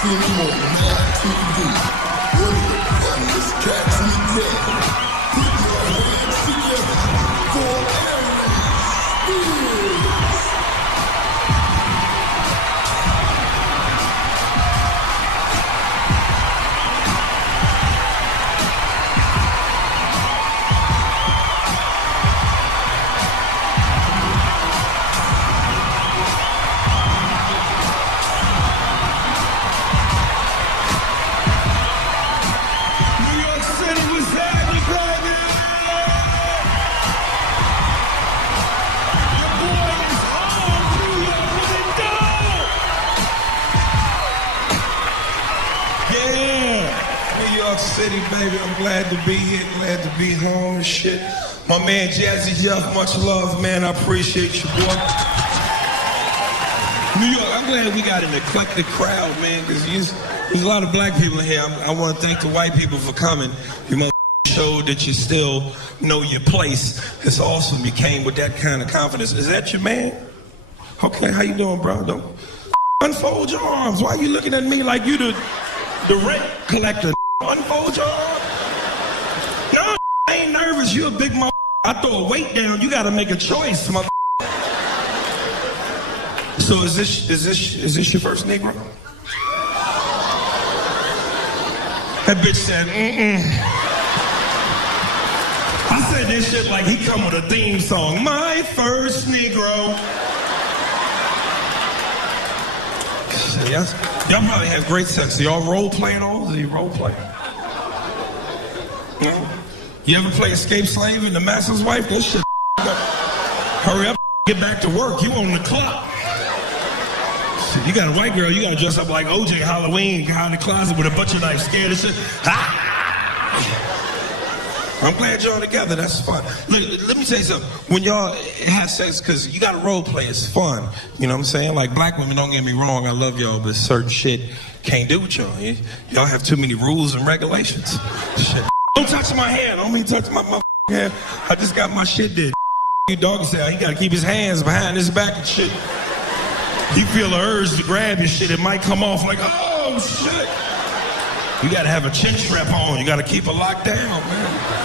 Cinema Mad TV. One of the funniest cats in the game. Put your hands together for Aries. City, baby, I'm glad to be here, glad to be home and shit. My man Jazzy Jeff, much love, man. I appreciate you, boy. New York, I'm glad we got an eclectic crowd, man, because there's a lot of black people in here. I want to thank the white people for coming. You must showed that you still know your place. It's awesome you came with that kind of confidence. Is that your man? Okay, how you doing, bro? Don't unfold your arms. Why are you looking at me like you the rent collector? Unfold your arms. No, I ain't nervous. You a big mother. I throw a weight down. You got to make a choice, mother. So is this your first Negro? That bitch said, I said this shit like he come with a theme song. My first Negro. Yes. Y'all probably have great sex. Do y'all role play at all? Do you role play? No? You ever play Escape Slave and the Master's Wife? This shit. Hurry up, get back to work. You on the clock. Shit, you got a white girl, you gotta dress up like OJ Halloween, go in the closet with a butcher knife, scared of shit. Ah! I'm glad y'all together, that's fun. Look, let me tell you something. When y'all have sex, because you got to role play, it's fun. You know what I'm saying? Like black women, don't get me wrong, I love y'all, but certain shit can't do with y'all. Y'all have too many rules and regulations. Shit. Don't touch my hair, don't mean touch my hair. I just got my shit did. You doggy style, he got to keep his hands behind his back and shit. You feel the urge to grab your shit, it might come off like, oh shit. You got to have a chin strap on, you got to keep it locked down, man.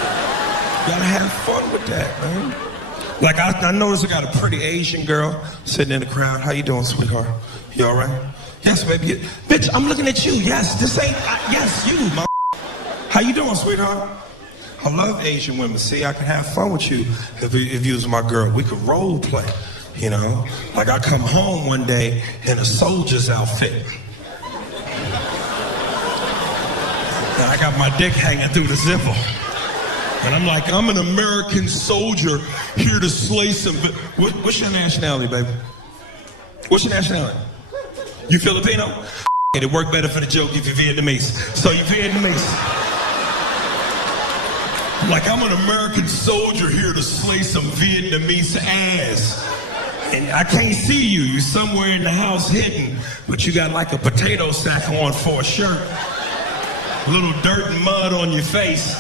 Gotta have fun with that, man. Like, I noticed I got a pretty Asian girl sitting in the crowd. How you doing, sweetheart? You all right? Yes, baby. Bitch, I'm looking at you. Yes, this ain't, yes, you, my. How you doing, sweetheart? I love Asian women. See, I can have fun with you if you was my girl. We could role play, you know? Like, I come home one day in a soldier's outfit. And I got my dick hanging through the zipper. And I'm like, I'm an American soldier here to slay some... What's your nationality, baby? What's your nationality? You Filipino? It worked better for the joke if you're Vietnamese. So you're Vietnamese. I'm like, I'm an American soldier here to slay some Vietnamese ass. And I can't see you. You're somewhere in the house hidden. But you got like a potato sack on for a shirt. A little dirt and mud on your face.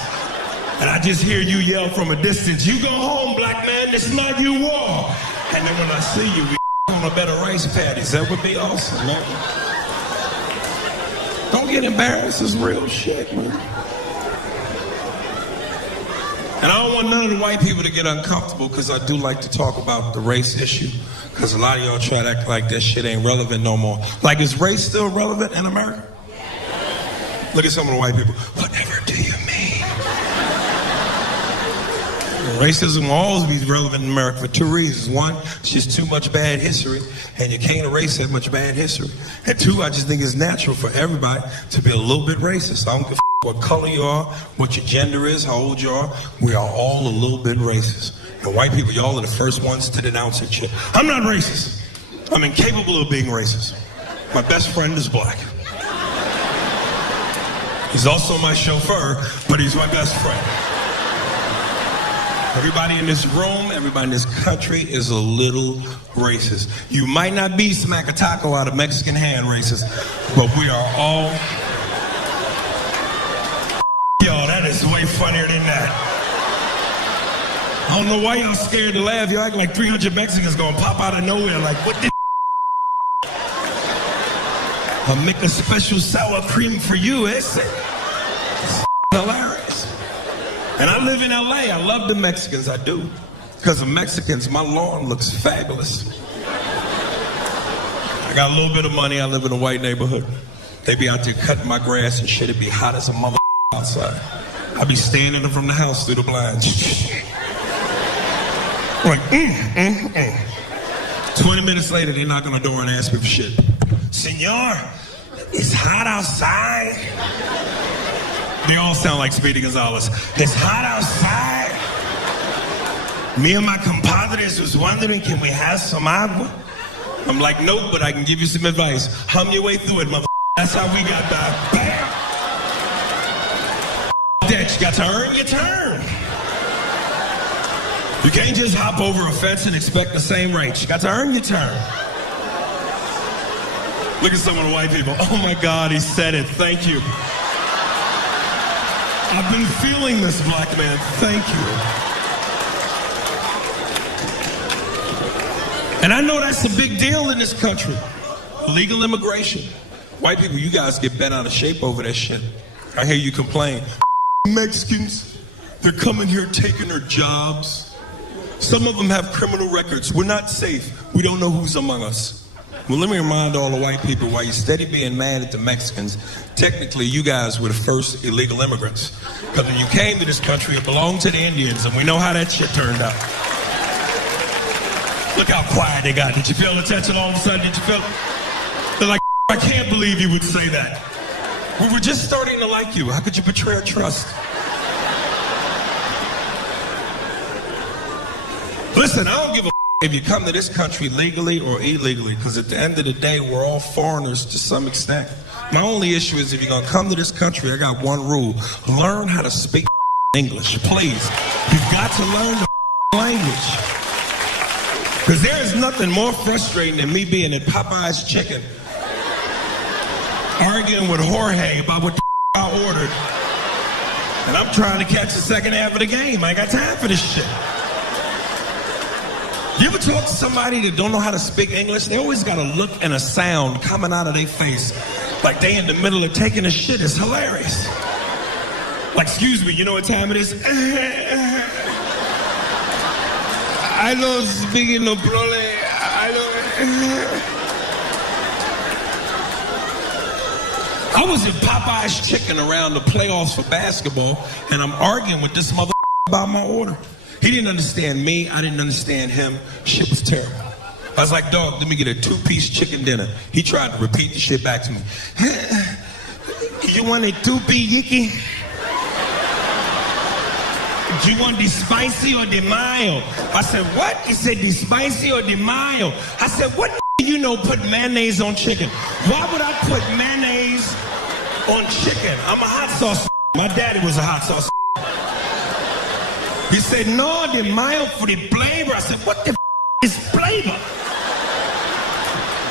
And I just hear you yell from a distance, you go home, black man, this is not your war. And then when I see you, we on a better rice patties. That would be awesome, man. Don't get embarrassed, it's real shit, man. And I don't want none of the white people to get uncomfortable because I do like to talk about the race issue. Because a lot of y'all try to act like that shit ain't relevant no more. Like, is race still relevant in America? Look at some of the white people. Whatever do you mean? Racism will always be relevant in America for two reasons. One, it's just too much bad history, and you can't erase that much bad history. And two, I just think it's natural for everybody to be a little bit racist. I don't give a what color you are, what your gender is, how old you are. We are all a little bit racist. And white people, y'all are the first ones to denounce that shit. I'm not racist. I'm incapable of being racist. My best friend is black. He's also my chauffeur, but he's my best friend. Everybody in this room, everybody in this country is a little racist. You might not be smack a taco out of Mexican hand racist, but we are all... Yo, that is way funnier than that. I don't know why y'all scared to laugh. Y'all act like 300 Mexicans gonna pop out of nowhere like, what the I'll make a special sour cream for you. It's hilarious. And I live in LA. I love the Mexicans. I do. Because of Mexicans, my lawn looks fabulous. I got a little bit of money. I live in a white neighborhood. They be out there cutting my grass and shit. It be hot as a mother outside. I be standing from the house through the blinds. Like, 20 minutes later, they knock on the door and ask me for shit. Senor, it's hot outside. They all sound like Speedy Gonzalez. It's hot outside. Me and my compadres was wondering, can we have some agua? I'm like, nope, but I can give you some advice. Hum your way through it, mother. That's how we got that. Bam! That you got to earn your turn. You can't just hop over a fence and expect the same rights. You got to earn your turn. Look at some of the white people. Oh my God, he said it. Thank you. I've been feeling this, black man. Thank you. And I know that's a big deal in this country. Illegal immigration. White people, you guys get bent out of shape over that shit. I hear you complain. Mexicans, they're coming here taking their jobs. Some of them have criminal records. We're not safe. We don't know who's among us. Well, let me remind all the white people, while you're steady being mad at the Mexicans, technically you guys were the first illegal immigrants. Because when you came to this country, it belonged to the Indians, and we know how that shit turned out. Look how quiet they got. Did you feel the tension all of a sudden? Did you feel? They're like, I can't believe you would say that. We were just starting to like you. How could you betray our trust? Listen, I don't give a if you come to this country legally or illegally, because at the end of the day, we're all foreigners to some extent. My only issue is if you're going to come to this country, I got one rule. Learn how to speak English, please. You've got to learn the language. Because there is nothing more frustrating than me being at Popeye's Chicken, arguing with Jorge about what the I ordered. And I'm trying to catch the second half of the game. I ain't got time for this shit. You ever talk to somebody that don't know how to speak English? They always got a look and a sound coming out of their face like they in the middle of taking a shit. It's hilarious. Like, excuse me, you know what time it is? I don't speak no prole. I was at Popeye's Chicken around the playoffs for basketball, and I'm arguing with this mother about my order. He didn't understand me. I didn't understand him. Shit was terrible. I was like, dog, let me get a 2-piece chicken dinner. He tried to repeat the shit back to me. You want a 2-piece yicky? Do you want the spicy or the mild? I said, what? He said, the spicy or the mild? I said, what you know put mayonnaise on chicken? Why would I put mayonnaise on chicken? I'm a hot sauce. My daddy was a hot sauce. He said, no, the mild for the flavor. I said, what the is flavor?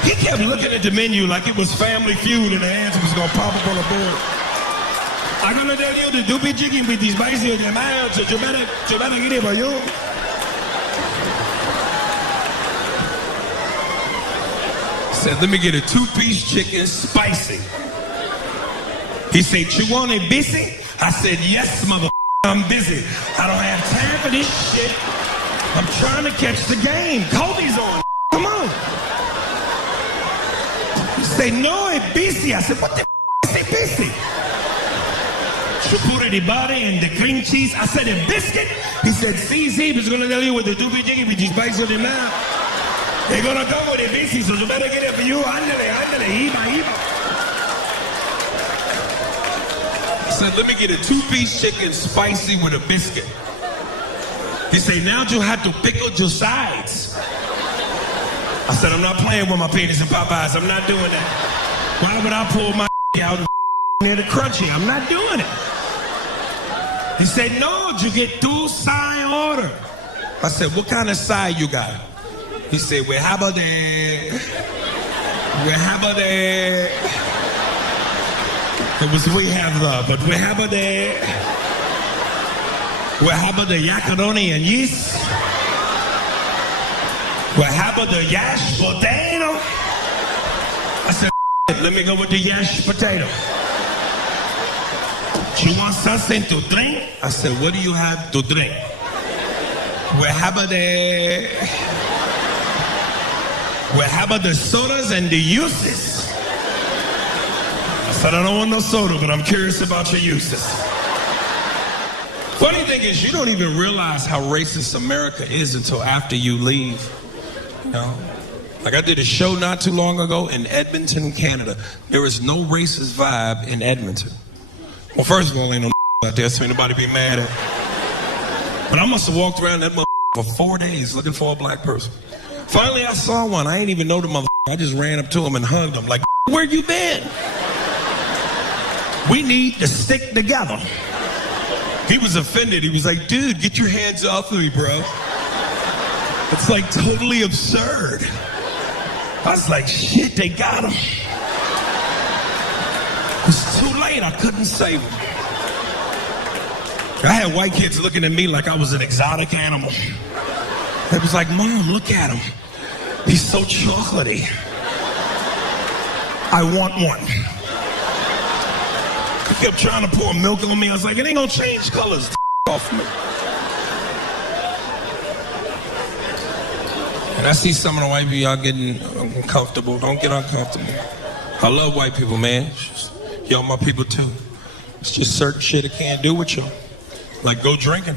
He kept looking at the menu like it was Family Feud and the answer was going to pop up on the board. I'm going to tell you the doopy chicken with the spicy or the mild, so you better get it for you. Said, let me get a 2-piece chicken spicy. He said, you want it busy? I said, yes, mother. I'm busy. I don't have time for this shit. I'm trying to catch the game. Kobe's on. Come on. He said, no, it's busy. I said, what the is it busy? You put the body and the cream cheese. I said, a biscuit? He said, see, he's going to tell you with the 2-piece chicken with the spice of the mouth. They're going to come with it busy, so you better get it for you. Ándale, iba. I said, let me get a 2-piece chicken spicy with a biscuit. He said, now you have to pickle your sides. I said, I'm not playing with my penis and Popeyes. I'm not doing that. Why would I pull my out near the crunchy? I'm not doing it. He said, no, you get 2 side order. I said, what kind of side you got? He said, we have a day. It was we have the, but we have a day. We have the yakaroni and yeast. We have the yash potato. I said, Let me go with the mashed potato. You want something to drink? I said, what do you have to drink? We have the sodas and the uses. I said, I don't want no soda, but I'm curious about your uses. Funny thing is, you don't even realize how racist America is until after you leave. You know? Like I did a show not too long ago in Edmonton, Canada. There is no racist vibe in Edmonton. Well, first of all, ain't no out there, so anybody be mad at. But I must have walked around that for 4 days looking for a black person. Finally, I saw one. I ain't even know the motherfucker. I just ran up to him and hugged him like, where you been? We need to stick together. He was offended. He was like, dude, get your hands off of me, bro. It's like totally absurd. I was like, shit, they got him. It was too late. I couldn't save him. I had white kids looking at me like I was an exotic animal. They was like, Mom, look at him. He's so chocolatey. I want one. He kept trying to pour milk on me. I was like, it ain't gonna change colors. Off me. And I see some of the white people, y'all getting uncomfortable. Don't get uncomfortable. I love white people, man. Y'all my people too. It's just certain shit I can't do with y'all. Like go drinking.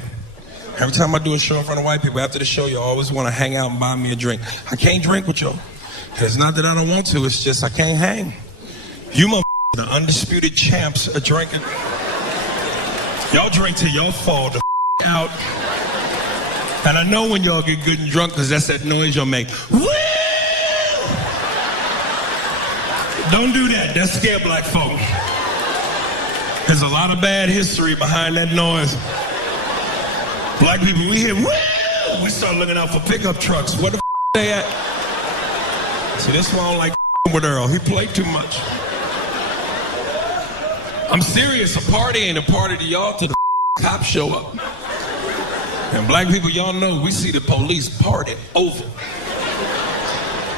Every time I do a show in front of white people, after the show, you always want to hang out and buy me a drink. I can't drink with y'all. It's not that I don't want to, it's just I can't hang. You the undisputed champs are drinking. Y'all drink till y'all fall the out. And I know when y'all get good and drunk, because that's that noise y'all make. Woo! Don't do that. That scare black folk. There's a lot of bad history behind that noise. Black people, we hear, woo! We start looking out for pickup trucks. Where the they at? See, that's why I don't like with Earl. He played too much. I'm serious. A party ain't a party to y'all till the cops show up. And black people, y'all know we see the police party over.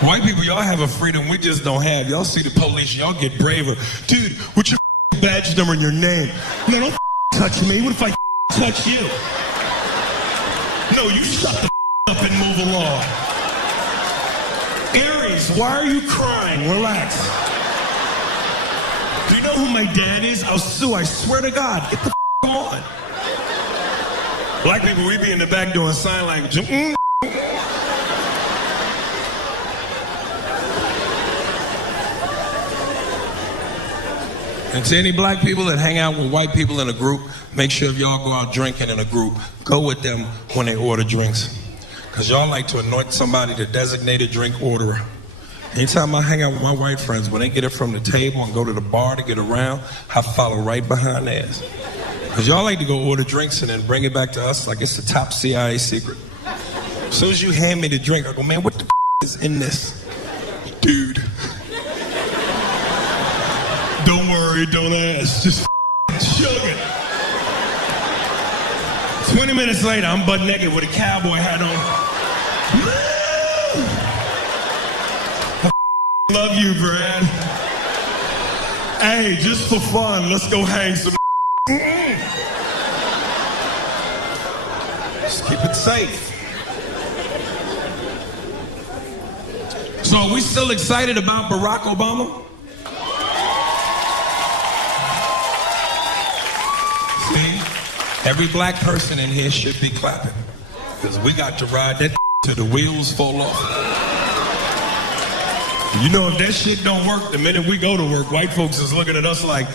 White people, y'all have a freedom we just don't have. Y'all see the police, y'all get braver. Dude, what's your badge number and your name? No, don't touch me. What if I touch you? No, you shut the up and move along. Aries, why are you crying? Relax. Do you know who my dad is? I'll sue, I swear to God. Get the on. Black people, we be in the back doing sign language. And to any black people that hang out with white people in a group, make sure if y'all go out drinking in a group, go with them when they order drinks. Because y'all like to anoint somebody the designated drink orderer. Anytime I hang out with my white friends, when they get it from the table and go to the bar to get around, I follow right behind theirs. Because y'all like to go order drinks and then bring it back to us like it's the top CIA secret. As soon as you hand me the drink, I go, man, what the is in this? Dude. Don't worry, don't ask. Just chug it. 20 minutes later, I'm butt naked with a cowboy hat on. I love you, Brad. Hey, just for fun, let's go hang some. Just keep it safe. So are we still excited about Barack Obama? See? Every black person in here should be clapping. Because we got to ride that till the wheels fall off. You know, if that shit don't work, the minute we go to work, white folks is looking at us like,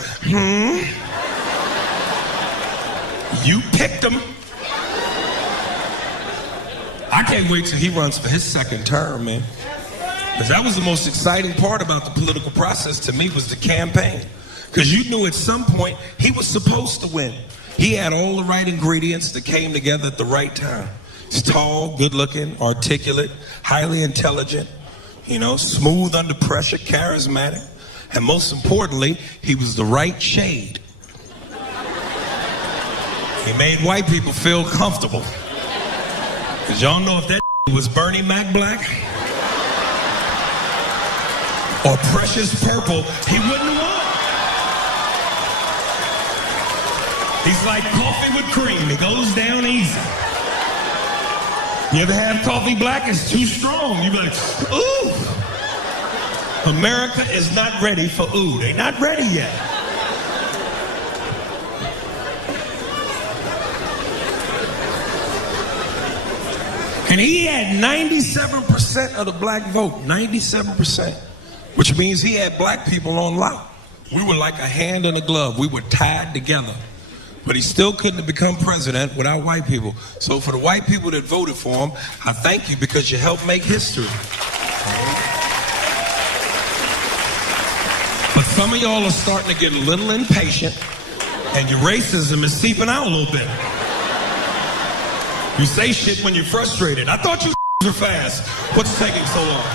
you picked him. I can't wait till he runs for his second term, man. Because that was the most exciting part about the political process to me was the campaign. Because you knew at some point he was supposed to win. He had all the right ingredients that came together at the right time. He's tall, good looking, articulate, highly intelligent, you know, smooth under pressure, charismatic. And most importantly, he was the right shade. He made white people feel comfortable. Because y'all know if that was Bernie Mac black, or Precious Purple, he wouldn't have won. He's like coffee with cream. It goes down easy. You ever have coffee black? It's too strong. You be like, ooh. America is not ready for ooh. They're not ready yet. And he had 97% of the black vote, 97%, which means he had black people on lock. We were like a hand in a glove. We were tied together. But he still couldn't have become president without white people. So for the white people that voted for him, I thank you because you helped make history. But some of y'all are starting to get a little impatient, and your racism is seeping out a little bit. You say shit when you're frustrated. I thought you were fast. What's taking so long?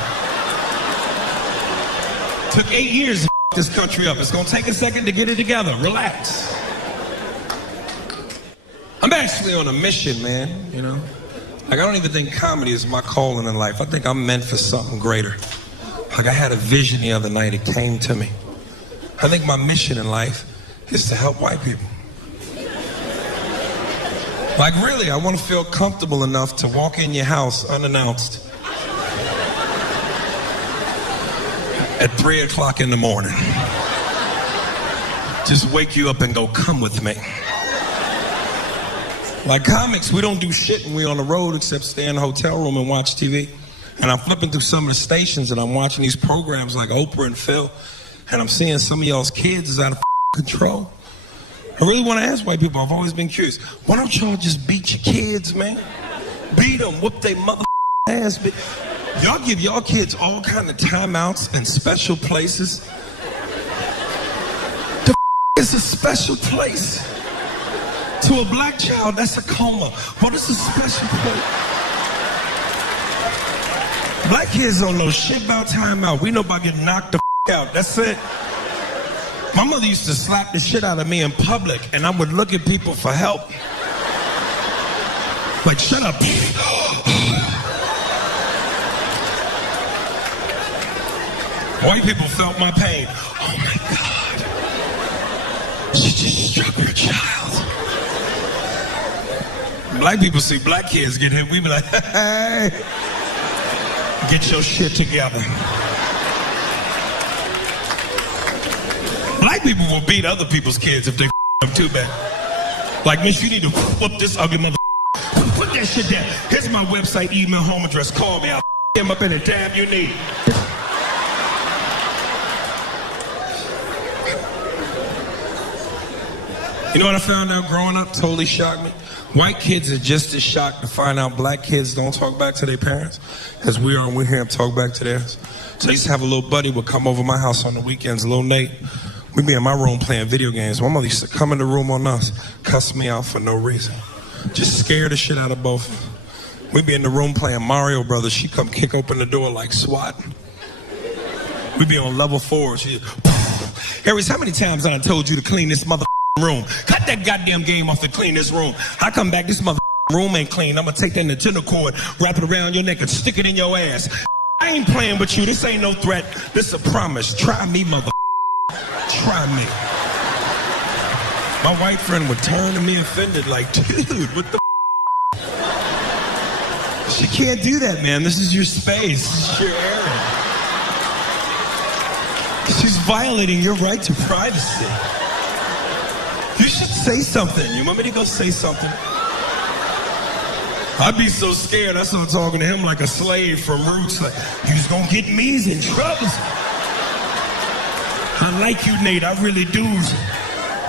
Took 8 years to this country up. It's gonna take a second to get it together. Relax. I'm actually on a mission, man, you know? Like, I don't even think comedy is my calling in life. I think I'm meant for something greater. Like, I had a vision the other night. It came to me. I think my mission in life is to help white people. Like, really, I want to feel comfortable enough to walk in your house unannounced at 3 o'clock in the morning. Just wake you up and go, come with me. Like comics, we don't do shit when we on the road except stay in a hotel room and watch TV. And I'm flipping through some of the stations and I'm watching these programs like Oprah and Phil, and I'm seeing some of y'all's kids is out of control. I really want to ask white people, I've always been curious, why don't y'all just beat your kids, man? Beat them, whoop they mother ass. Y'all give y'all kids all kind of timeouts and special places. The is a special place. To a black child, that's a coma. What is a special place? Black kids don't know shit about timeout. We know about getting knocked the out. That's it. My mother used to slap the shit out of me in public, and I would look at people for help. Like, shut up. White people felt my pain. Oh my God. She just struck her child. Black people see black kids get hit. We be like, hey, get your shit together. Black people will beat other people's kids if they them too bad. Like, miss, you need to whoop this ugly mother. Put that shit down. Here's my website, email, home address. Call me. I'll him up any time you need. You know what I found out growing up? Totally shocked me. White kids are just as shocked to find out black kids don't talk back to their parents as we are when we hear them talk back to theirs. So I used to have a little buddy would come over my house on the weekends, little Nate. We'd be in my room playing video games. My mother used to come in the room on us, cuss me out for no reason. Just scare the shit out of both. We'd be in the room playing Mario Brothers. She'd come kick open the door like SWAT. We'd be on level 4. She'd, Aries, how many times I done told you to clean this mother room? Cut that goddamn game off and clean this room. I come back, this mother room ain't clean. I'm gonna take that Nintendo cord, wrap it around your neck and stick it in your ass. I ain't playing with you. This ain't no threat. This is a promise. Try me, mother. Try me. My white friend would turn to me offended like, dude, what the She can't do that, man. This is your space. This is your area. She's violating your right to privacy. You should say something. You want me to go say something? I'd be so scared. I started talking to him like a slave from Roots. Like, he's gonna get me in trouble. I like you, Nate. I really do.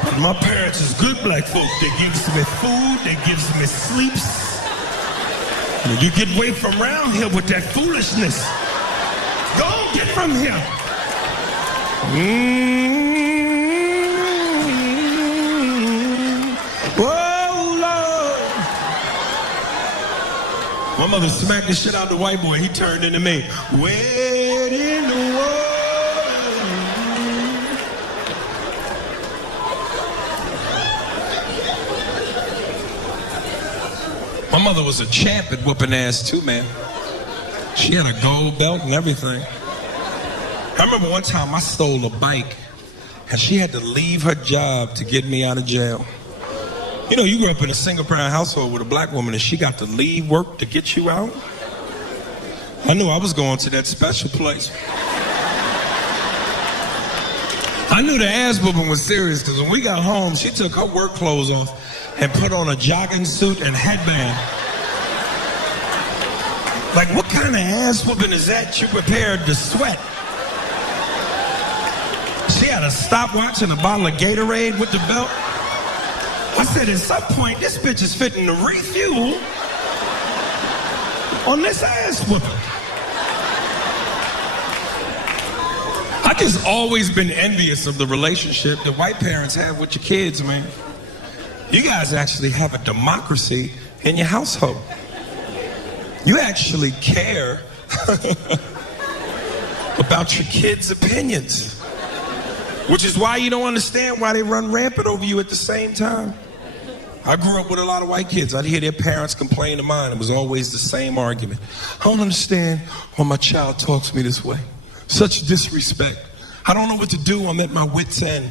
But my parents is good black folk. They gives me food. They gives me sleeps. When you get away from around here with that foolishness, go get from here. My mother smacked the shit out of the white boy. He turned into me. Wet in the water. My mother was a champ at whooping ass too, man. She had a gold belt and everything. I remember one time I stole a bike and she had to leave her job to get me out of jail. You know, you grew up in a single parent household with a black woman and she got to leave work to get you out. I knew I was going to that special place. I knew the ass whooping was serious because when we got home, she took her work clothes off and put on a jogging suit and headband. Like, what kind of ass whooping is that you prepared to sweat? She had a stopwatch and a bottle of Gatorade with the belt. I said, at some point, this bitch is fitting to refuel on this ass whooping. I just always been envious of the relationship that white parents have with your kids, man. You guys actually have a democracy in your household. You actually care about your kids' opinions, which is why you don't understand why they run rampant over you at the same time. I grew up with a lot of white kids. I'd hear their parents complain to mine. It was always the same argument. I don't understand why my child talks to me this way. Such disrespect. I don't know what to do. I'm at my wit's end.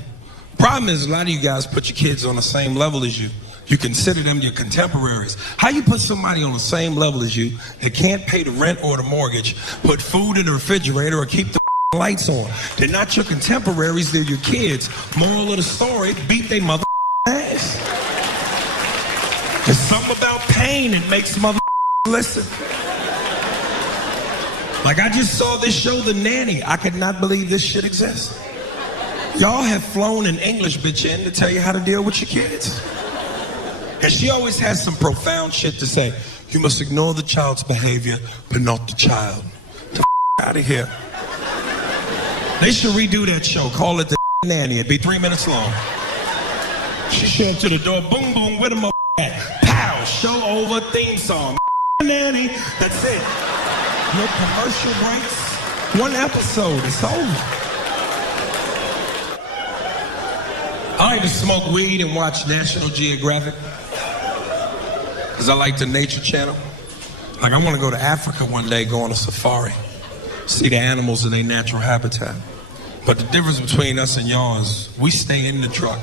Problem is, a lot of you guys put your kids on the same level as you. You consider them your contemporaries. How you put somebody on the same level as you that can't pay the rent or the mortgage, put food in the refrigerator, or keep the lights on? They're not your contemporaries, they're your kids. Moral of the story, beat they mother ass. There's something about pain that makes mother listen. Like, I just saw this show, The Nanny. I could not believe this shit exists. Y'all have flown an English bitch in to tell you how to deal with your kids. And she always has some profound shit to say. You must ignore the child's behavior, but not the child. The out of here. They should redo that show. Call it The Nanny. It'd be 3 minutes long. She showed up to the door. Boom, boom. Where the mother at? Pow. Show over. Theme song. Nanny. That's it. No commercial breaks. One episode. It's over. I like to smoke weed and watch National Geographic because I like the Nature Channel. Like, I want to go to Africa one day, go on a safari, see the animals in their natural habitat. But the difference between us and y'all is we stay in the truck.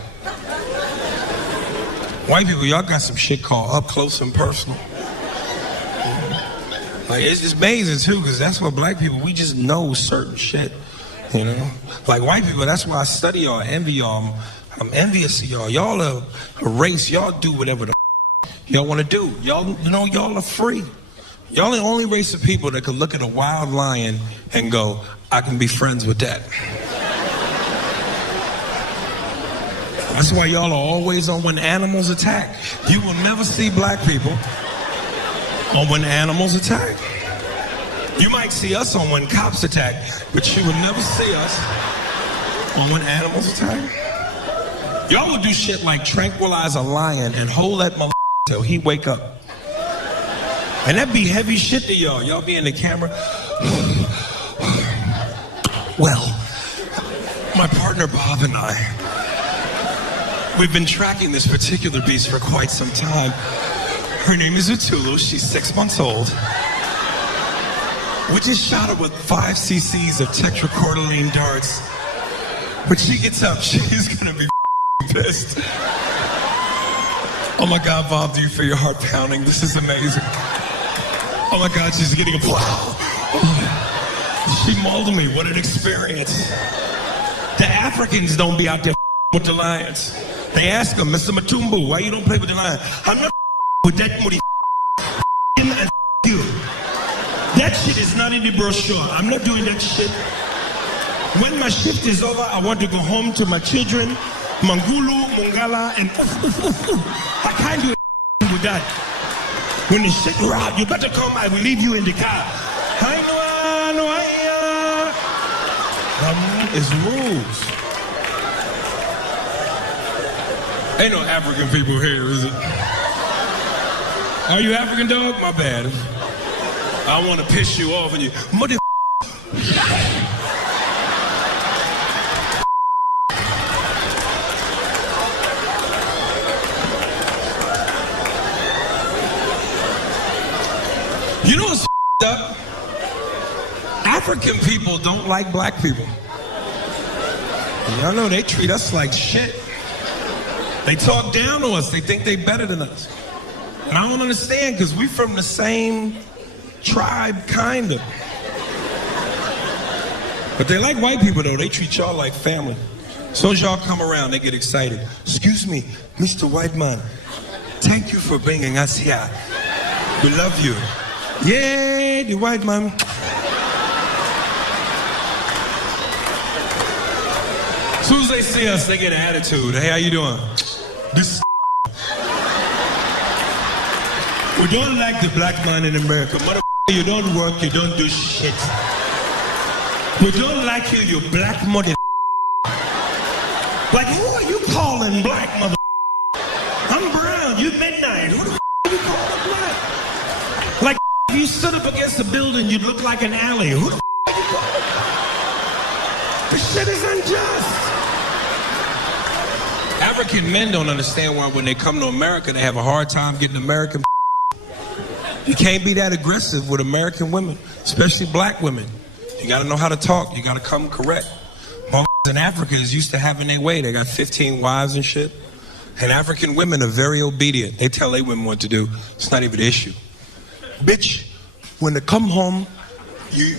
White people, y'all got some shit called up close and personal. Like, it's just amazing too, because that's what black people, we just know certain shit, you know? Like, white people, that's why I study y'all, envy y'all. I'm envious of y'all. Y'all are a race. Y'all do whatever the y'all want to do. Y'all, you know, y'all are free. Y'all the only race of people that can look at a wild lion and go, I can be friends with that. That's why y'all are always on when animals attack. You will never see black people on when animals attack. You might see us on when cops attack, but you will never see us on when animals attack. Y'all would do shit like tranquilize a lion and hold that motherfucker till he wake up. And that'd be heavy shit to y'all. Y'all be in the camera. Well, my partner Bob and I, we've been tracking this particular beast for quite some time. Her name is Utulu. She's 6 months old. We just shot her with 5 cc's of tetracordyline darts. When she gets up, she's gonna be pissed. Oh my God, Bob, do you feel your heart pounding? This is amazing. Oh my God, she's getting a wow. Oh. She molded me. What an experience. The Africans don't be out there with the lions. They ask them, Mr. Matumbu, why you don't play with the lion? I'm not with that moody and you. That shit is not in the brochure. I'm not doing that shit. When my shift is over, I want to go home to my children, Mangulu, Mungala, and I can't do it with that. When the shit rock, you better come, I will leave you in the car. It's rules. Ain't no African people here, is it? Are you African, dog? My bad. I want to piss you off and you, mother. You know what's up? African people don't like black people. Y'all know they treat us like shit. They talk down to us. They think they better than us. And I don't understand because we from the same tribe, kind of. But they like white people, though. They treat y'all like family. As soon as y'all come around, they get excited. Excuse me, Mr. White Man. Thank you for bringing us here. We love you. Yay, the white man. As soon as they see us, they get an attitude. Hey, how you doing? This We don't like the black man in America. Motherfucker, you don't work, you don't do shit. We don't like you, you black mother. Like, who are you calling black, mother? I'm brown, you midnight. Who the are you calling black? Like, if you stood up against a building, you'd look like an alley. Who the are you calling black? This shit is unjust. African men don't understand why when they come to America, they have a hard time getting American. You can't be that aggressive with American women, especially black women. You gotta know how to talk. You gotta come correct. Motherfuckers in Africa is used to having their way. They got 15 wives and shit. And African women are very obedient. They tell their women what to do. It's not even an issue. Bitch, when they come home, you...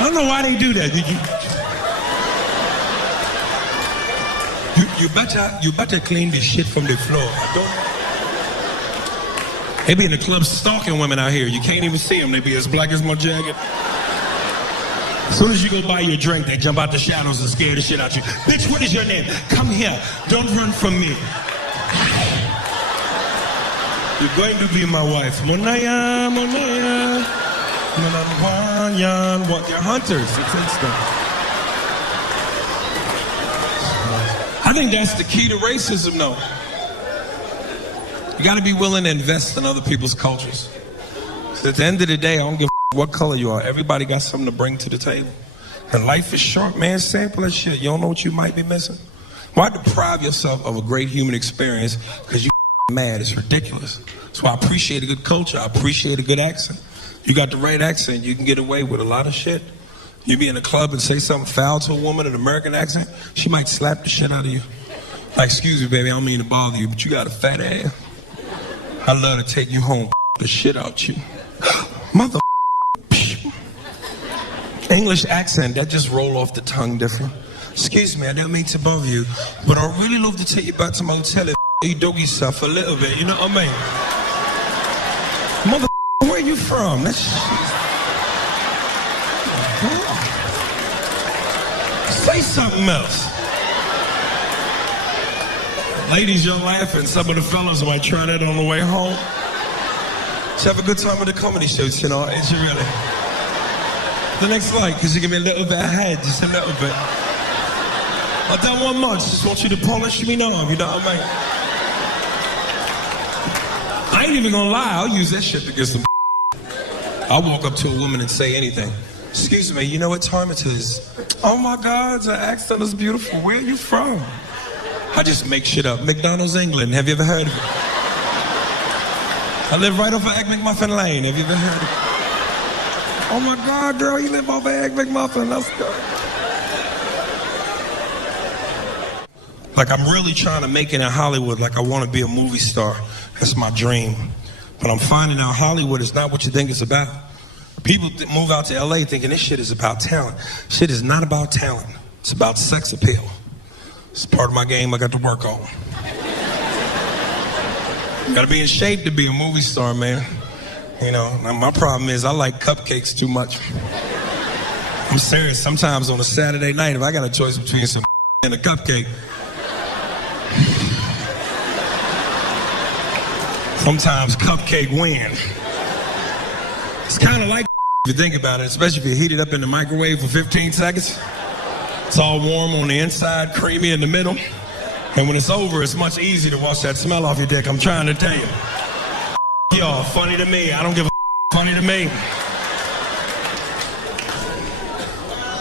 I don't know why they do that. You better clean the shit from the floor. They be in the club stalking women out here. You can't even see them. They be as black as my jacket. As soon as you go buy your drink, they jump out the shadows and scare the shit out you. Bitch, what is your name? Come here. Don't run from me. You're going to be my wife. Monaya, Monaya. What? They're hunters. It's instant. I think that's the key to racism, though. You got to be willing to invest in other people's cultures. So at the end of the day, I don't give a what color you are. Everybody got something to bring to the table. And life is short, man. Sample that shit. You don't know what you might be missing. Why deprive yourself of a great human experience because you mad? It's ridiculous. That's why I appreciate a good culture. I appreciate a good accent. You got the right accent, you can get away with a lot of shit. You be in a club and say something foul to a woman in an American accent, she might slap the shit out of you. Like, excuse me, baby, I don't mean to bother you, but you got a fat ass. I love to take you home, the shit out you. Mother. English accent, that just roll off the tongue different. Excuse me, I don't mean to bother you, but I really love to take you back to my hotel and you dog yourself a little bit, you know what I mean? Mother, where you from? That's say something else. Ladies, you're laughing. Some of the fellas might try that on the way home. Did you have a good time at the comedy shows, you know? Is you really? The next light, because you give me a little bit of head, just a little bit. I don't want much, just want you to polish me arm, you know what I mean? I ain't even gonna lie, I'll use that shit to get some. I'll walk up to a woman and say anything. Excuse me, you know what time it is? Oh my God, the accent is beautiful. Where are you from? I just make shit up. McDonald's, England. Have you ever heard of it? I live right off of Egg McMuffin Lane. Have you ever heard of it? Oh my God, girl, you live off of Egg McMuffin. Let's go. Like, I'm really trying to make it in Hollywood. Like, I want to be a movie star. That's my dream. But I'm finding out Hollywood is not what you think it's about. People move out to LA thinking this shit is about talent. Shit is not about talent. It's about sex appeal. It's part of my game I got to work on. You gotta be in shape to be a movie star, man. You know, my problem is I like cupcakes too much. I'm serious. Sometimes on a Saturday night, if I got a choice between some and a cupcake, sometimes cupcake win. It's kind of like if you think about it, especially if you heat it up in the microwave for 15 seconds. It's all warm on the inside, creamy in the middle. And when it's over, it's much easier to wash that smell off your dick. I'm trying to tell you. Y'all, funny to me. I don't give a funny to me.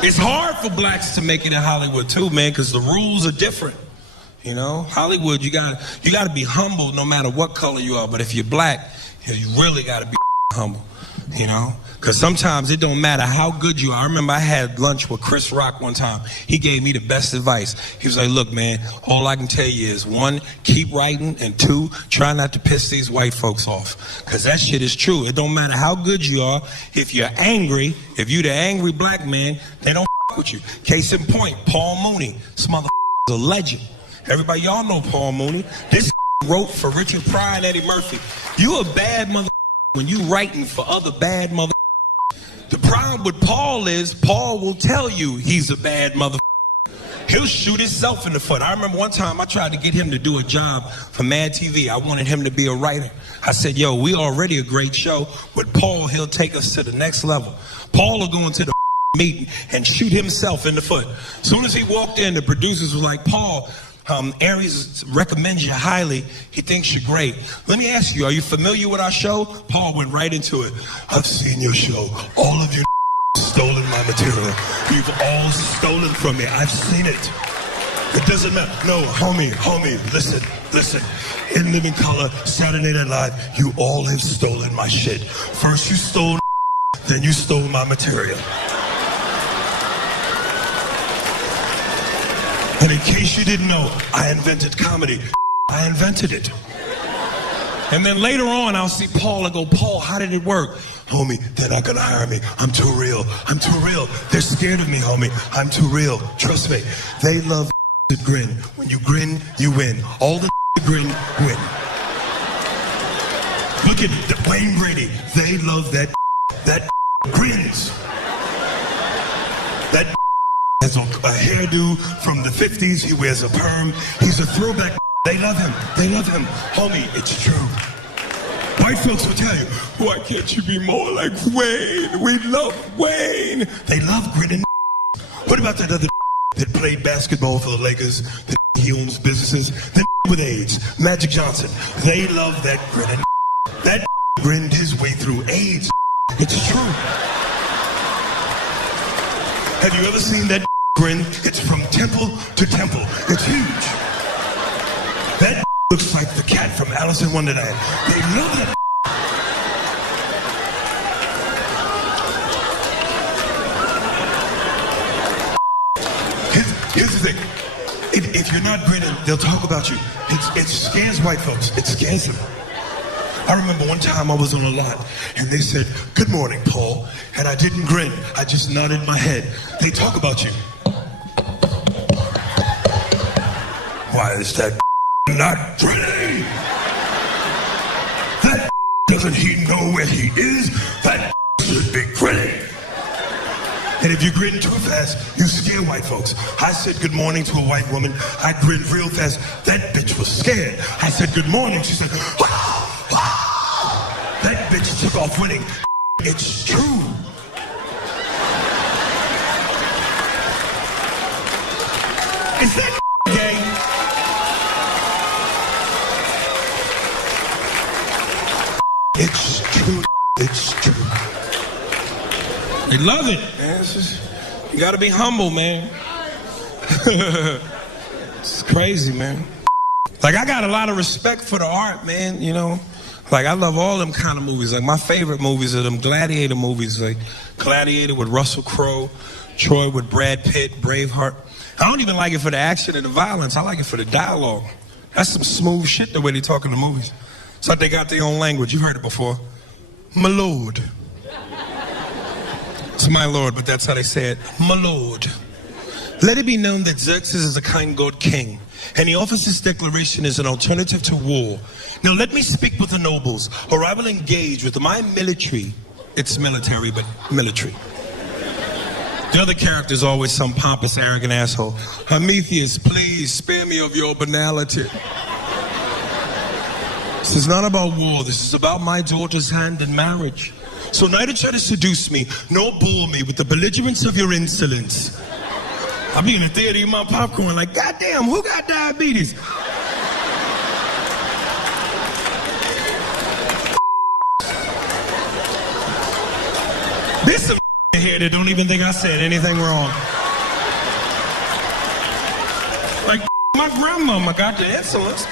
It's hard for blacks to make it in Hollywood too, man, because the rules are different. You know, Hollywood, you gotta be humble no matter what color you are. But if you're black, you really gotta be humble, you know? Because sometimes it don't matter how good you are. I remember I had lunch with Chris Rock one time. He gave me the best advice. He was like, look, man, all I can tell you is, 1, keep writing, and 2, try not to piss these white folks off. Because that shit is true. It don't matter how good you are. If you're angry, if you're the angry black man, they don't with you. Case in point, Paul Mooney. This motherfucker is a legend. Everybody, y'all know Paul Mooney. This wrote for Richard Pryor and Eddie Murphy. You a bad motherfucker when you writing for other bad motherfuckers. The problem with Paul is, Paul will tell you he's a bad motherfucker. He'll shoot himself in the foot. I remember one time I tried to get him to do a job for Mad TV. I wanted him to be a writer. I said, yo, we already a great show, but Paul, he'll take us to the next level. Paul will go into the meeting and shoot himself in the foot. As soon as he walked in, the producers was like, Paul, Aries recommends you highly. He thinks you're great. Let me ask you, are you familiar with our show? Paul went right into it. I've seen your show. All of you stolen my material. You've all stolen from me. I've seen it. It doesn't matter. No, homie, listen. In Living Color, Saturday Night Live, you all have stolen my shit. First you stole, then you stole my material. And in case you didn't know, I invented comedy. I invented it. And then later on, I'll see Paul and go, Paul, how did it work? Homie, they're not gonna hire me. I'm too real. They're scared of me, homie. I'm too real. Trust me. They love to grin. When you grin, you win. All the grin, win. Look at Wayne Brady. They love that grins. That has a hairdo from the 50s. He wears a perm. He's a throwback. They love him. Homie, it's true. White folks will tell you, why can't you be more like Wayne? We love Wayne. They love grinning. What about that other that played basketball for the Lakers, that he owns businesses, that with AIDS, Magic Johnson? They love that grinning. That grinned his way through AIDS. It's true. Have you ever seen that grin? It's from temple to temple. It's huge. That looks like the cat from Alice in Wonderland. They love that. Here's the thing. If you're not grinning, they'll talk about you. It scares white folks. It scares them. I remember one time I was on a lot, and they said, good morning, Paul. And I didn't grin. I just nodded my head. They talk about you. Why is that not grinning? That doesn't he know where he is? That should be grinning. And if you grin too fast, you scare white folks. I said good morning to a white woman. I grinned real fast. That bitch was scared. I said good morning. She said, wow, wow. That bitch took off running. It's true. Is that gay? It's true. It's true. They love it, man. It's just, you gotta be humble, man. It's crazy, man. Like, I got a lot of respect for the art, man, you know. Like, I love all them kind of movies. Like, my favorite movies are them gladiator movies, like Gladiator with Russell Crowe, Troy with Brad Pitt, Braveheart. I don't even like it for the action and the violence. I like it for the dialogue. That's some smooth shit, the way they talk in the movies. It's like they got their own language. You've heard it before. My lord. It's my lord, but that's how they say it. My lord. Let it be known that Xerxes is a kind god king, and he offers this declaration as an alternative to war. Now let me speak with the nobles, or I will engage with my military. It's military, but military. The other character is always some pompous, arrogant asshole. Prometheus, please spare me of your banality. This is not about war. This is about my daughter's hand in marriage. So neither try to seduce me, nor bore me with the belligerence of your insolence. I'll be in the theater eating my popcorn like, goddamn, who got diabetes? There's some here that don't even think I said anything wrong. Like, my grandmama got the insolence.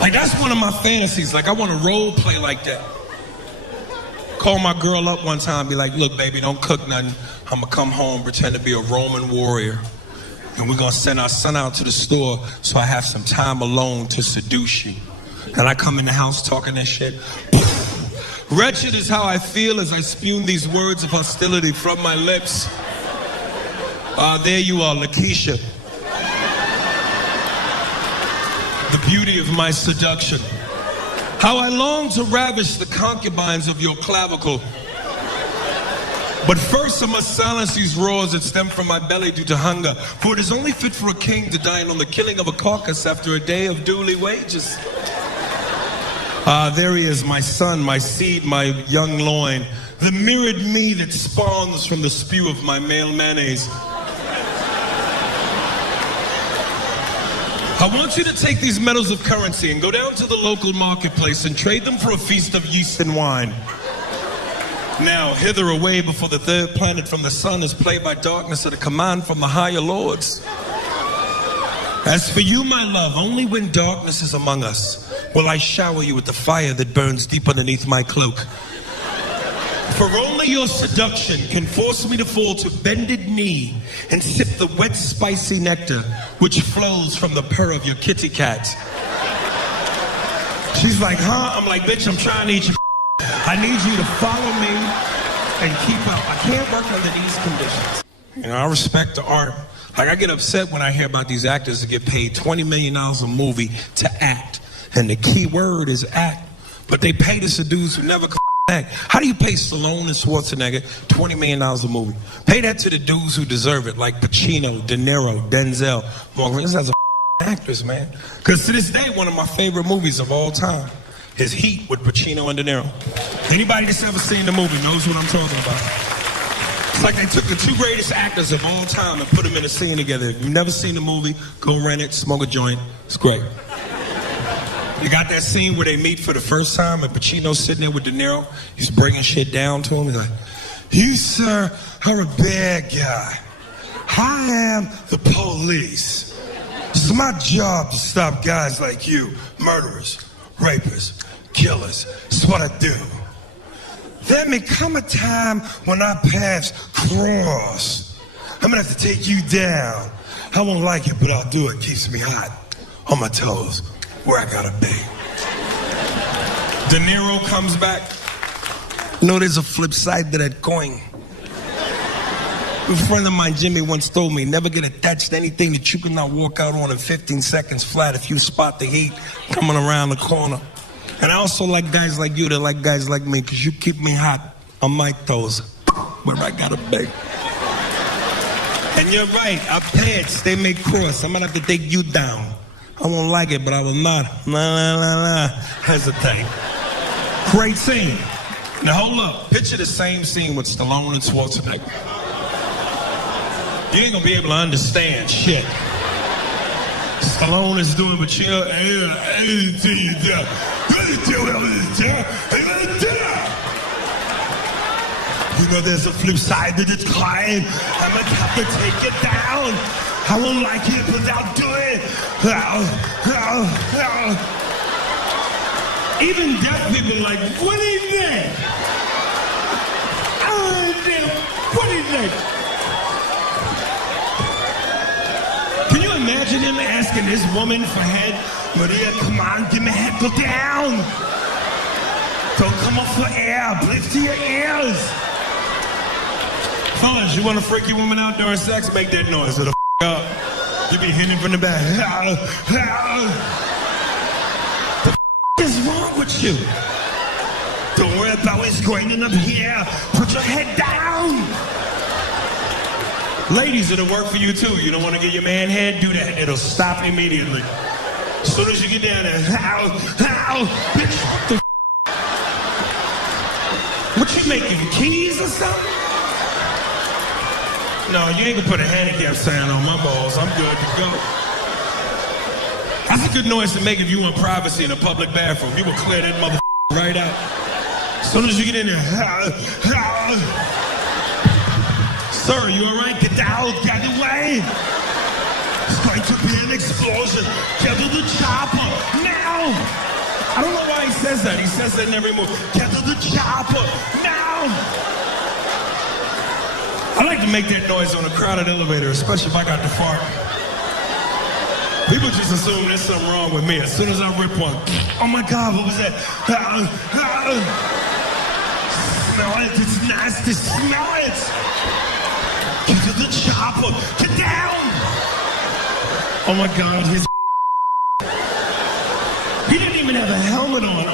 Like, that's one of my fantasies. Like, I want to role play like that. Call my girl up one time, be like, look, baby, don't cook nothing. I'm gonna come home, pretend to be a Roman warrior. And we're gonna send our son out to the store so I have some time alone to seduce you. And I come in the house talking that shit. Wretched is how I feel as I spume these words of hostility from my lips. There you are, Lakeisha. The beauty of my seduction. How I long to ravish the concubines of your clavicle. But first I must silence these roars that stem from my belly due to hunger, for it is only fit for a king to dine on the killing of a carcass after a day of duly wages. There he is, my son, my seed, my young loin, the mirrored me that spawns from the spew of my male mayonnaise. I want you to take these metals of currency and go down to the local marketplace and trade them for a feast of yeast and wine. Now, hither away before the third planet from the sun is played by darkness at a command from the higher lords. As for you, my love, only when darkness is among us will I shower you with the fire that burns deep underneath my cloak. For only your seduction can force me to fall to bended knee and sip the wet, spicy nectar which flows from the purr of your kitty cat. She's like, huh? I'm like, bitch, I'm trying to eat your I need you to follow me and keep up. I can't work under these conditions. You know, I respect the art. Like, I get upset when I hear about these actors that get paid $20 million a movie to act. And the key word is act. But they pay this to dudes who never act. How do you pay Stallone and Schwarzenegger $20 million a movie? Pay that to the dudes who deserve it, like Pacino, De Niro, Denzel. Morgan, this has actors, man. Because to this day, one of my favorite movies of all time is Heat with Pacino and De Niro. Anybody that's ever seen the movie knows what I'm talking about. It's like they took the two greatest actors of all time and put them in a scene together. If you've never seen the movie, go rent it, smoke a joint. It's great. You got that scene where they meet for the first time and Pacino's sitting there with De Niro. He's bringing shit down to him. He's like, you, sir, are a bad guy. I am the police. It's my job to stop guys like you, murderers, rapists, killers. It's what I do. There may come a time when our paths cross. I'm gonna have to take you down. I won't like it, but I'll do it. Keeps me hot, on my toes, where I gotta be. De Niro comes back. You know, there's a flip side to that coin. A friend of mine, Jimmy, once told me, never get attached to anything that you cannot walk out on in 15 seconds flat if you spot the heat coming around the corner. And I also like guys like you that like guys like me, because you keep me hot on my toes, where I gotta be. And you're right, our paths, they may cross. I'm gonna have to take you down. I won't like it, but I will not hesitate. Great scene. Now hold up, picture the same scene with Stallone and Schwarzenegger. You ain't gonna be able to understand shit. Stallone is doing what you know, there's a flip side to this client. I'm gonna have to take it down. I won't like it, but I'll do it. Even deaf people are like, what do you think? What do you think? Can you imagine him asking this woman for head? Maria, come on, give me head, go down. Don't come up for air, lift to your ears. Fellas, you want to freak your woman out during sex? Make that noise, it'll up. You be hitting from the back. What is wrong with you? Don't worry about what's going up here. Put your head down. Ladies, it'll work for you too. You don't want to get your man head? Do that. It'll stop immediately. As soon as you get down there, bitch, what the what you making, keys or something? No, you ain't gonna put a handicap sign on my balls. I'm good to go. That's a good noise to make if you want privacy in a public bathroom. You will clear that motherfucker right out. As soon as you get in there, sir, you all right? Get out, get away. going to be an explosion. Get to the chopper now. I don't know why he says that. He says that in every movie. Get to the chopper now. I like to make that noise on a crowded elevator, especially if I got to fart. People just assume there's something wrong with me. As soon as I rip one, oh my God, what was that? Smell it, it's nasty, smell it. Get to the chopper, get down. Oh my God, his he didn't even have a helmet on.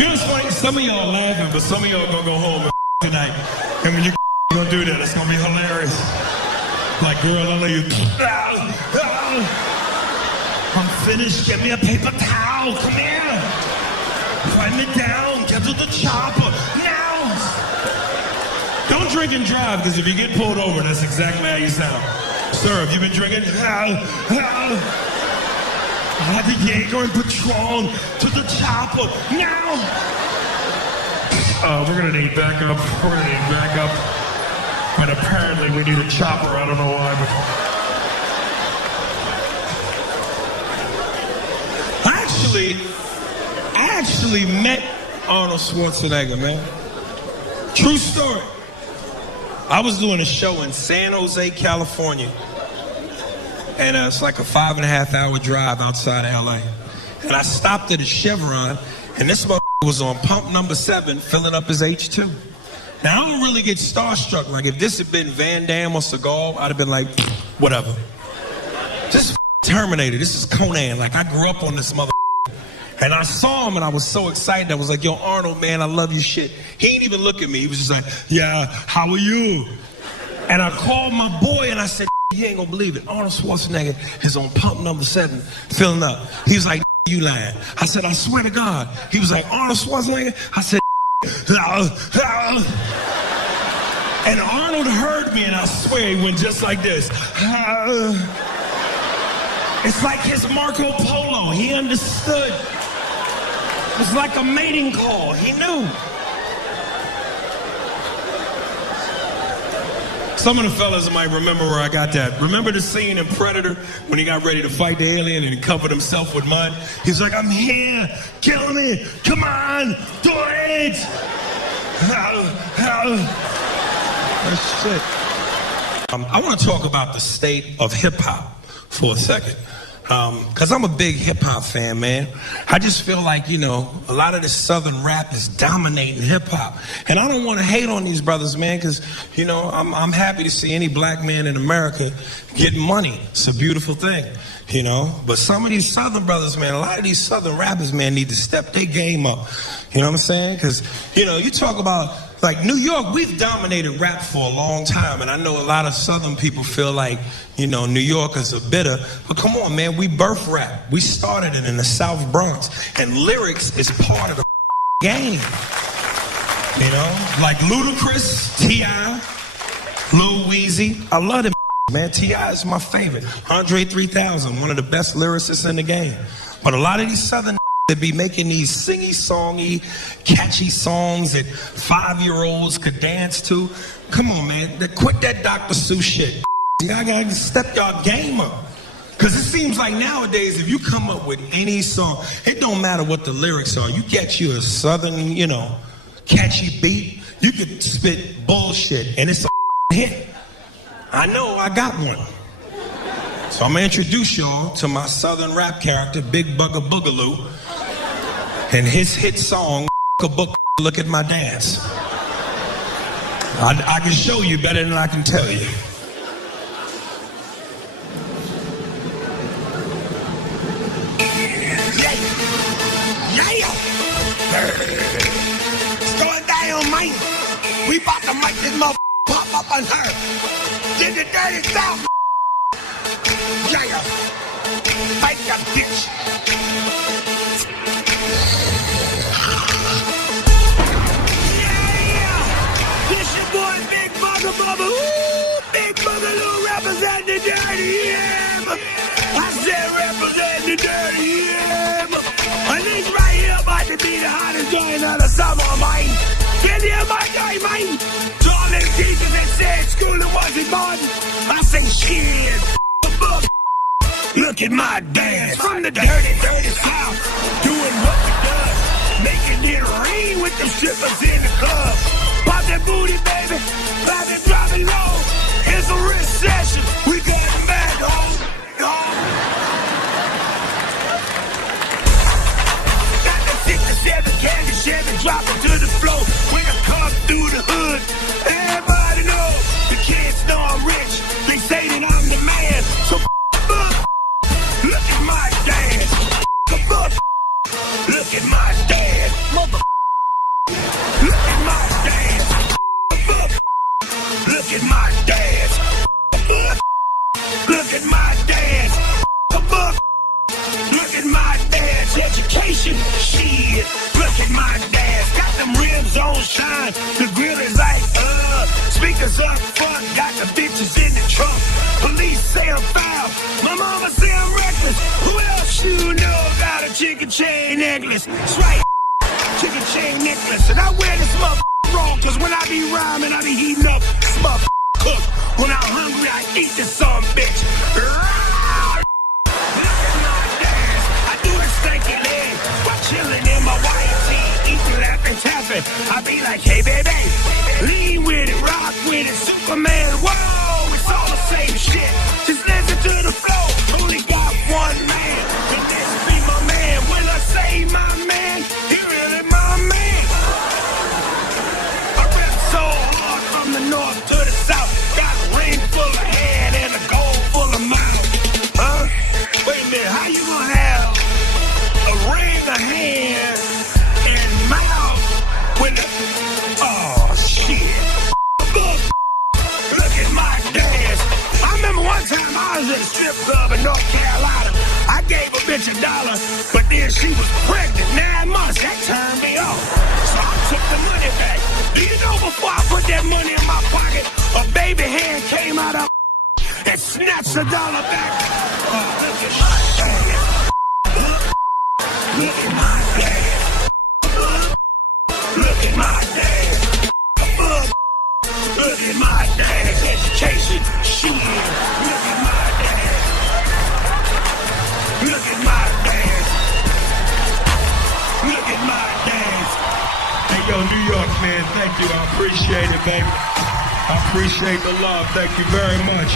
You know what's funny? Some of y'all laughing, but some of y'all gonna go home tonight. And when you gonna do that, it's gonna be hilarious. Like, girl, I love you. I'm finished. Get me a paper towel. Come here. Wipe me down. Get to the chopper. Now. Don't drink and drive, because if you get pulled over, that's exactly how you sound. Sir, have you been drinking? The Jaeger and Patron to the chopper. Now. We're going to need backup. But apparently we need a chopper. I don't know why, but I actually met Arnold Schwarzenegger, man. True story. I was doing a show in San Jose, California. And it's like a 5.5 hour drive outside of LA. And I stopped at a Chevron, and this motherfucker was on pump number 7 filling up his H2. Now, I don't really get starstruck. Like, if this had been Van Damme or Seagal, I'd have been like, whatever. This is Terminator. This is Conan. Like, I grew up on this mother. And I saw him, and I was so excited. I was like, yo, Arnold, man, I love your shit. He ain't even look at me. He was just like, yeah, how are you? And I called my boy, and I said, you ain't gonna believe it. Arnold Schwarzenegger is on pump number 7, filling up. He was like, you lying. I said, I swear to God. He was like, Arnold Schwarzenegger? I said, and Arnold heard me, and I swear he went just like this. It's like his Marco Polo. He understood. It was like a mating call. He knew. Some of the fellas might remember where I got that. Remember the scene in Predator when he got ready to fight the alien and he covered himself with mud? He's like, I'm here, kill me, come on, do it! That's shit. I want to talk about the state of hip-hop for a second. Because I'm a big hip-hop fan, man. I just feel like, you know, a lot of this Southern rap is dominating hip-hop. And I don't want to hate on these brothers, man, because, you know, I'm happy to see any black man in America get money. It's a beautiful thing, you know. But some of these Southern brothers, man, a lot of these Southern rappers, man, need to step their game up. You know what I'm saying? Because, you know, you talk about, like, New York, we've dominated rap for a long time, and I know a lot of Southern people feel like, you know, New Yorkers are bitter, but come on, man, we birthed rap. We started it in the South Bronx, and lyrics is part of the game. You know, like Ludacris, T.I., Lil Weezy, I love them, man. T.I. is my favorite. Andre 3000, one of the best lyricists in the game. But a lot of these Southern that be making these singy-songy, catchy songs that 5-year-olds could dance to. Come on, man. Quit that Dr. Seuss shit. Y'all gotta step y'all game up. Because it seems like nowadays, if you come up with any song, it don't matter what the lyrics are. You get you a Southern, you know, catchy beat, you could spit bullshit, and it's a hit. I know, I got one. So I'm gonna introduce y'all to my Southern rap character, Big Bugger Boogaloo, and his hit song, Look at My Dance. I can show you better than I can tell you. It's going down, man. We about to make this motherfucker pop up on her. Get the dirty stuff. Yeah. Fight that bitch. Yeah. This your boy Big Bugger Bubba. Ooh, Big Boogaloo represent the dirty M. I said represent the dirty M. And this right here about to be the hottest joint of the summer, man. Get here, my guy, man. To all them teachers that said school wasn't fun, I say shit. Look at my dance from the dirty, dirty south, doing what we does, making it rain with the strippers in the club. Pop that booty, baby, pop it, drop it low. It's a recession, we going back home. Got the 67 candy Chevy, drop it to the floor. When I come through the hood, everybody know the kids know I'm rich. They say that I'm the man, so look at my dance. Look at my dance. Mother. Look at my dance. Look at my dance. Look at my dance. Look at my dance. Education. Shit. Look at my dance. Got them rims on shine. The grill is like, speakers up front. Got the bitches in the trunk. Police say I'm foul. My mama say I'm reckless. Who else you know got a chicken chain necklace? That's right, chicken chain necklace. And I wear this motherfucker wrong, cause when I be rhyming, I be heating up. This motherfucker cook. When I'm hungry, I eat this son bitch. Look at my dance. I do the stanky leg while chilling in my white tee, eating, laughing, tapping. I be like, hey baby, lean with it, rock with it, Superman, whoa, it's all the same shit. Just listen to the flow. Only got one man, and this be my man. When I say my man, he really my man. I rap so hard from the north to the south. Got a ring full of hand and a gold full of mouth. Huh? Wait a minute, how you gonna have a ring, a hand, and mouth with a... Oh, shit. Look at my dance. I remember one time I was at a strip club in North Carolina. I gave a bitch $1, but then she was pregnant 9 months. That turned me off. So I took the money back. Do you know before I put that money in my pocket, a baby hand came out of and snatched $1 back? Oh, look at my dance. Look at my dance. Look at my dance. Look at my dance. Education. Shit. Look at my dance. Look at my dance. Look at my dance. Hey, yo, New York, man, thank you. I appreciate it, baby. I appreciate the love. Thank you very much.